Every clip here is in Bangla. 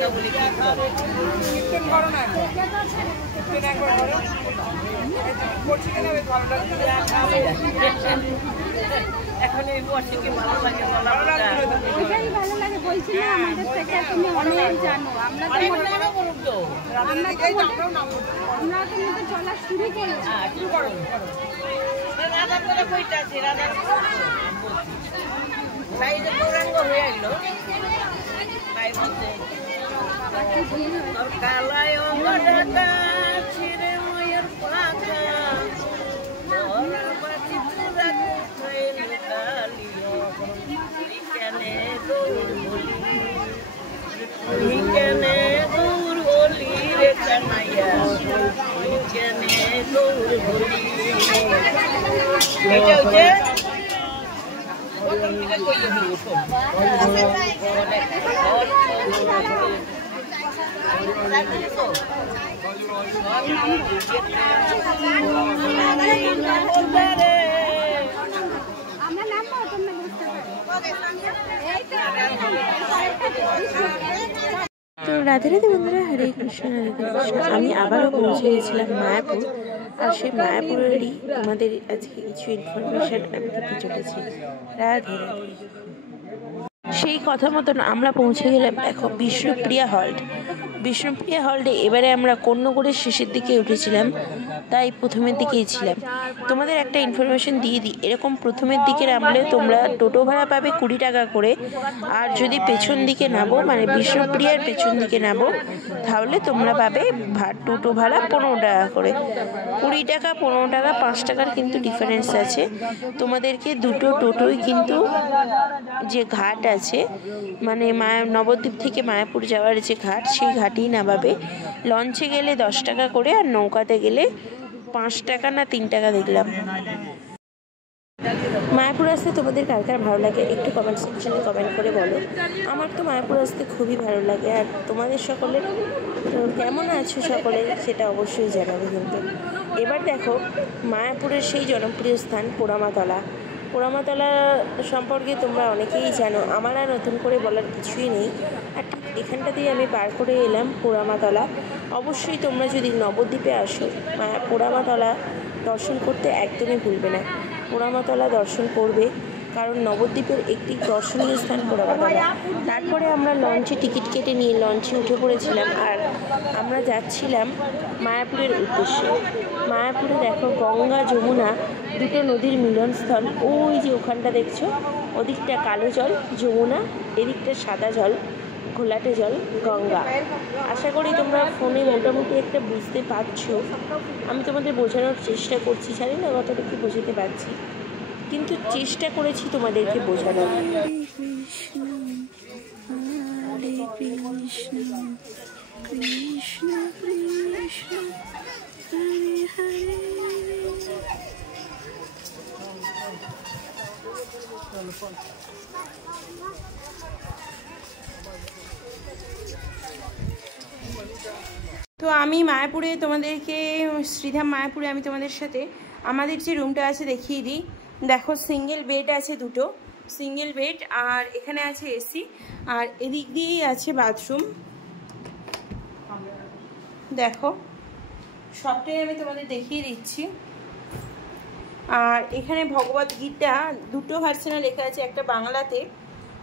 কথা বলি কীর্তন করো না কীর্তন একবার করো করছি কেন ভালো লাগছে এখন এই বসে কি ভালো লাগে ভালো লাগে বলছি না আমাদের থেকে তুমি অনেক জানো আমরা তো আমরা তো চলা শুরু করেছি শুরু করো রাধা করে কইটা আছে রাধা তাই যে গৌরাঙ্গ হয়ে গেল তাই বলতে তোর কালায় অঙ্গটা ছিঁড়ে ময়ের পাখা ওরা বাতি তোরা কোথায় লুকালিও কেনে দৌড় বলি কেনে দৌড় বলি রে কানাইয়া কেনে দৌড় বলি এটা হচ্ছে তো রাধে রাধে বন্ধুরা, হরে কৃষ্ণ রাধে কৃষ্ণ। আমি আবারও পৌঁছে গেছিলাম মায়াপুর, আর সেই মায়াপুরেরই তোমাদের আজকে কিছু ইনফরমেশন আমি দিতে চলেছি। রাধে রাধে। সেই কথা মতন আমরা পৌঁছে গেলাম এখন বিষ্ণুপ্রিয়া হল্ট। বিষ্ণুপ্রিয়া হল্টে এবারে আমরা কন্যগড়ের শেষের দিকে উঠেছিলাম, তাই প্রথমের দিকেই ছিলাম। তোমাদের একটা ইনফরমেশন দিয়ে দিই, এরকম প্রথমের দিকে নামলে তোমরা টোটো ভাড়া পাবে 20 টাকা করে, আর যদি পেছন দিকে নামো মানে বিষ্ণুপ্রিয়ার পেছন দিকে নামো তাহলে তোমরা পাবে টোটো ভাড়া 15 টাকা করে। 20 টাকা 15 টাকা 5 টাকার কিন্তু ডিফারেন্স আছে। তোমাদেরকে দুটো টোটোই কিন্তু যে ঘাট আছে মানে নবদ্বীপ থেকে মায়াপুর যাওয়ার যে ঘাট, সেই ঘাটেই নামাবে। লঞ্চে গেলে 10 টাকা করে, আর নৌকাতে গেলে 5 টাকা না 3 টাকা দেখলাম। মায়াপুর আসতে তোমাদের কার কার ভালো লাগে একটু কমেন্ট সেকশনে কমেন্ট করে বলো। আমার তো মায়াপুর আসতে খুবই ভালো লাগে, আর তোমাদের সকলের কেমন আছো সকলে সেটা অবশ্যই জানাবে। কিন্তু এবার দেখো মায়াপুরের সেই জনপ্রিয় স্থান পোড়ামাতলা। পোড়ামাতলা সম্পর্কে তোমরা অনেকেই জানো, আমার আর নতুন করে বলার কিছুই নেই। আর ঠিক এখানটা দিয়ে আমি পার করে এলাম পোড়ামাতলা। অবশ্যই তোমরা যদি নবদ্বীপে আসো পোড়ামাতলা দর্শন করতে একদমই ভুলবে না। পোড়ামাতলা দর্শন করবে, কারণ নবদ্বীপের একটি দর্শনীয় স্থান পোড়ামাতলা। তারপরে আমরা লঞ্চে টিকিট কেটে নিয়ে লঞ্চে উঠে পড়েছিলাম, আর আমরা যাচ্ছিলাম মায়াপুরের উদ্দেশ্যে। মায়াপুরে দেখো গঙ্গা যমুনা দুটো নদীর মিলনস্থল। ওই যে ওখানটা দেখছো, ওদিকটা কালো জল যমুনা, এদিকটা সাদা জল ঘোলাটে জল গঙ্গা। আশা করি তোমরা ফোনে মোটামুটি একটা বুঝতে পারছো। আমি তোমাদের বোঝানোর চেষ্টা করছি, জানি না কতটুকু বোঝাতে পারছি, কিন্তু চেষ্টা করেছি তোমাদেরকে বোঝানোর। কৃষ্ণ কৃষ্ণ হরে হরে। তো আমি মায়াপুরে তোমাদেরকে শ্রীধাম মায়াপুরে আমি তোমাদের সাথে আমাদের যে রুমটা আছে দেখিয়ে দিই। দেখো সিঙ্গেল বেড আছে, দুটো সিঙ্গেল বেড, আর এখানে আছে এসি, আর এদিক দিয়েই আছে বাথরুম। দেখো সবটাই আমি তোমাদের দেখিয়ে দিচ্ছি। আর এখানে ভগবত গীতা দুটো ভার্সনে লেখা আছে, একটা বাংলাতে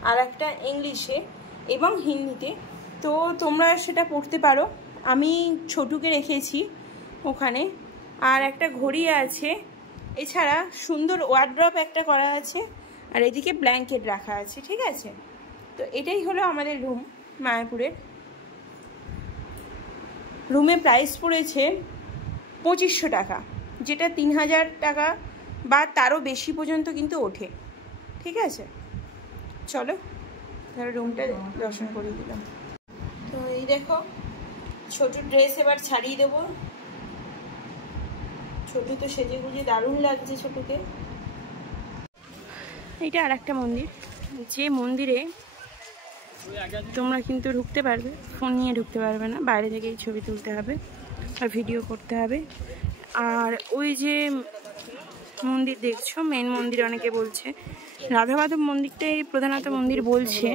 আর একটা ইংলিশে এবং হিন্দিতে। তো তোমরা সেটা পড়তে পারো। আমি ছোটুকে রেখেছি ওখানে, আর একটা ঘড়ি আছে। এছাড়া সুন্দর ওয়ার্ড্রপ একটা করা আছে, আর এদিকে ব্ল্যাঙ্কেট রাখা আছে। ঠিক আছে, তো এটাই হলো আমাদের রুম মায়াপুরের। রুমে প্রাইস পড়েছে 2500 টাকা, যেটা 3000 টাকা বা তারও বেশি পর্যন্ত কিন্তু ওঠে। ঠিক আছে, চলো তাহলে রুমটা দর্শন করে দিলাম। তো এই দেখো ছোটো ড্রেস এবার ছাড়িয়ে দেবো। ছোটু তো সেজে গুজে দারুণ লাগছে ছোটুকে। এটা আর একটা মন্দির, যে মন্দিরে তোমরা কিন্তু ঢুকতে পারবে, ফোন নিয়ে ঢুকতে পারবে না, বাইরে থেকেই ছবি তুলতে হবে আর ভিডিও করতে হবে। আর ওই যে মন্দির দেখছো মেন মন্দির, অনেকে বলছে রাধা মাধব মন্দিরটাই প্রধানত মন্দির বলছে।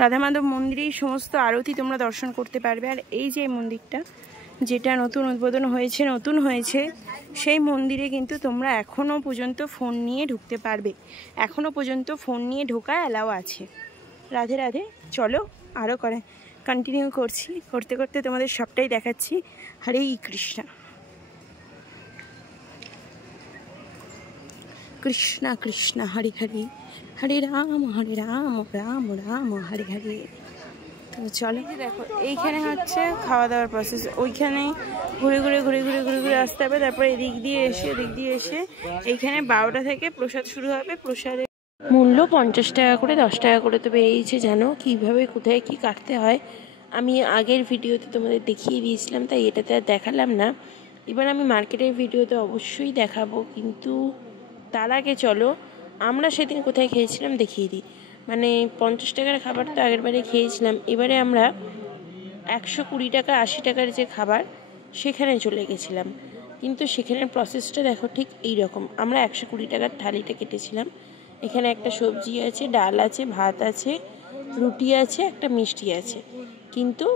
রাধা মাধব মন্দিরেই সমস্ত আরতি তোমরা দর্শন করতে পারবে। আর এই যে মন্দিরটা যেটা নতুন উদ্বোধন হয়েছে, নতুন হয়েছে, সেই মন্দিরে কিন্তু তোমরা এখনও পর্যন্ত ফোন নিয়ে ঢুকতে পারবে, এখনও পর্যন্ত ফোন নিয়ে ঢোকা অ্যালাউ আছে। রাধে রাধে। চলো আরও কন্টিনিউ করছি, করতে করতে তোমাদের সবটাই দেখাচ্ছি। হরে কৃষ্ণা কৃষ্ণ কৃষ্ণ হরে হরে, হরে রাম রাম রাম হরে হরে। তো চলো দেখো, এইখানে হচ্ছে খাওয়া দাওয়ার প্রসেস। ওইখানে ঘুরে ঘুরে ঘুরে ঘুরে ঘুরে ঘুরে আসতে হবে, তারপরে এদিক দিয়ে এসে এইখানে 12টা থেকে প্রসাদ শুরু হবে। প্রসাদের মূল্য 50 টাকা করে, 10 টাকা করে তো বেরিয়েছে। জানো কীভাবে কোথায় কি কাটতে হয় আমি আগের ভিডিওতে তোমাদের দেখিয়ে দিয়েছিলাম, তাই এটাতে আর দেখালাম না। এবার আমি মার্কেটের ভিডিওতে অবশ্যই দেখাবো, কিন্তু তার আগে চলো আমরা সেদিন কোথায় খেয়েছিলাম দেখিয়ে দিই। মানে 50 টাকার খাবার তো আগের বারে খেয়েছিলাম, এবারে আমরা 120 টাকা 80 টাকার যে খাবার সেখানে চলে গেছিলাম। কিন্তু সেখানের প্রসেসটা দেখো ঠিক এই রকম। আমরা 120 টাকার থালিটা কেটেছিলাম। এখানে একটা সবজি আছে, ডাল আছে, ভাত আছে, রুটি আছে, একটা মিষ্টি আছে, কিন্তু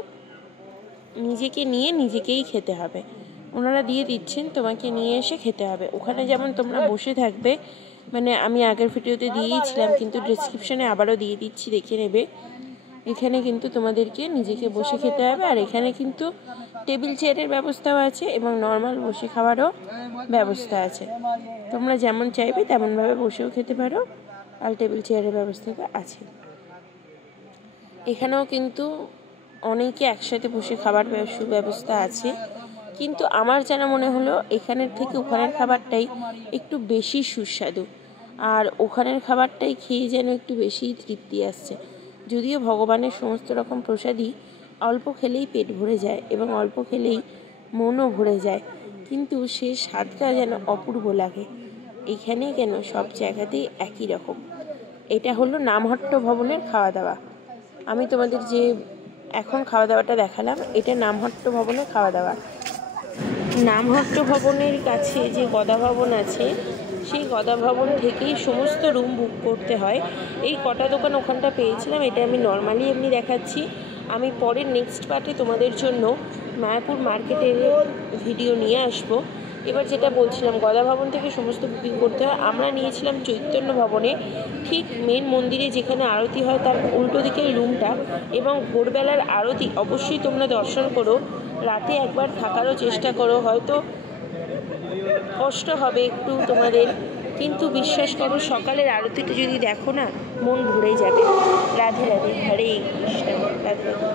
নিজেকে নিয়ে নিজেকেই খেতে হবে। ওনারা দিয়ে দিচ্ছেন, তোমাকে নিয়ে এসে খেতে হবে। ওখানে যেমন তোমরা বসে থাকবে, মানে আমি আগের ভিডিওতে দিয়েছিলাম, কিন্তু ডেসক্রিপশানে আবারও দিয়ে দিচ্ছি, দেখে নেবে। এখানে কিন্তু তোমাদেরকে নিজেকে বসে খেতে হবে। আর এখানে কিন্তু টেবিল চেয়ারের ব্যবস্থাও আছে এবং নর্মাল বসে খাওয়ারও ব্যবস্থা আছে। তোমরা যেমন চাইবে তেমনভাবে বসেও খেতে পারো, আর টেবিল চেয়ারের ব্যবস্থাটা আছে। এখানেও কিন্তু অনেকে একসাথে বসে খাবার সুব্যবস্থা আছে, কিন্তু আমার জানা মনে হলো এখানের থেকে ওখানের খাবারটাই একটু বেশি সুস্বাদু, আর ওখানের খাবারটাই খেয়ে যেন একটু বেশি তৃপ্তি আসছে। যদিও ভগবানের সমস্ত রকম প্রসাদই অল্প খেলেই পেট ভরে যায় এবং অল্প খেলেই মনও ভরে যায়, কিন্তু সে স্বাদটা যেন অপূর্ব লাগে। এখানে কেন সব জায়গাতেই একই রকম। এটা হলো নামহট্ট ভবনের খাওয়া দাওয়া। আমি তোমাদের যে এখন খাওয়া দাওয়াটা দেখালাম, এটা নামহট্ট ভবনের খাওয়া দাওয়া। নামহট্ট ভবনের কাছে যে গদা ভবন আছে, সেই গদা ভবন থেকেই সমস্ত রুম বুক করতে হয়। এই কটা দোকান ওখানটা পেয়েছিলাম, এটা আমি নর্মালি এমনি দেখাচ্ছি। আমি পরের নেক্সট পার্টে তোমাদের জন্য মায়াপুর মার্কেটের ভিডিও নিয়ে আসবো। এবার যেটা বলছিলাম, গদা ভবন থেকে সমস্ত বুকিং করতে হয়। আমরা নিয়েছিলাম চৈতন্য ভবনে, ঠিক মেন মন্দিরে যেখানে আরতি হয় তার উল্টো দিকের রুমটা, এবং ভোরবেলার আরতি অবশ্যই তোমরা দর্শন করো। রাতে একবার থাকারও চেষ্টা করো, হয়তো কষ্ট হবে একটু তোমাদের, কিন্তু বিশ্বাস করো সকালের আরতিটা যদি দেখো না, মন ভরে যাবে। রাধে রাধে, হরে কৃষ্ণ, রাধে রাধে।